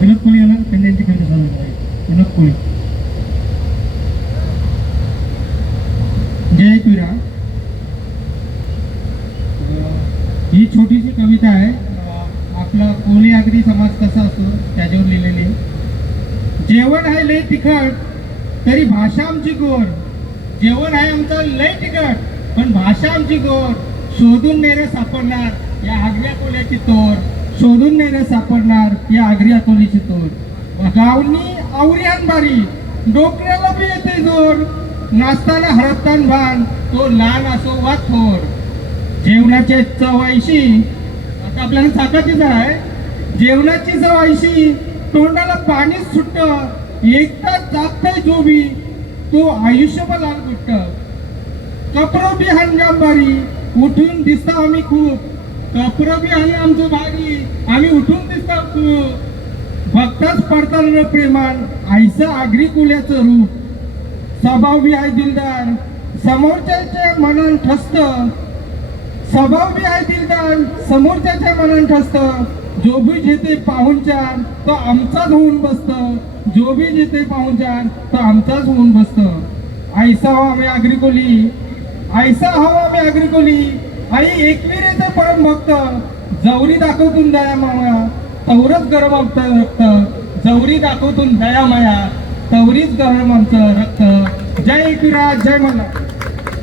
विनोद कोळी यांना त्यांची खरेदी विनोद कोळी. जय एकविरा ही छोटीशी कविता आहे. आपला कोळी आगरी समाज कसा असतो त्याच्यावर लिहिलेली जेवण आहे लय तिखट तरी भाषा आमची गोड. जेवण आहे आमचं लय तिखट पण भाषा आमची गोड. शोधून नेरे सापडणार या आगल्या कोल्याची तोर शोधून नेरे सापडणार या आगरी हातोलीची तोर गावनी आवरी बारी डोक्याला बी येते जोर नाचताना हरपतान भान तो लहान असो वा थोर. जेवणाच्या चवायशी आता आपल्याला चाकाचीच आहे जेवणाची चवायशी तोंडाला पाणीच सुटत. एकटा जागतय जो बी तो आयुष्यभर लाल गुट्ट कपरो बी हंगाम बारी उठून दिसता आम्ही खूप. कपरो बी आहे आमचं भारी आम्ही उठून दिसता खूप भक्ताच पडताना प्रेमान. आईचं आगरी कुल्याचं रूप. स्वभाव बी आहे दिलदार. समोरच्याच्या मनान ठसत. स्वभाव बी आहे दिलदार. समोरच्याच्या मनान ठसत. जो बी जेथे पाहुणचार तो आमचाच होऊन बसत. जो बी जेथे पाहुणचार तो आमचाच होऊन बसत. आईसा हो आम्ही आगरी कोली. आईसा हो आम्ही आगरी कोली. आई एकविरेचे परम भक्त जवरी दाखवतून दया मामा. तवरच गरम आमचं रक्त. जवरी दाखवतून दया माया तवरीच गरम आमचं रक्त. जय एकविरा जय मल्हार.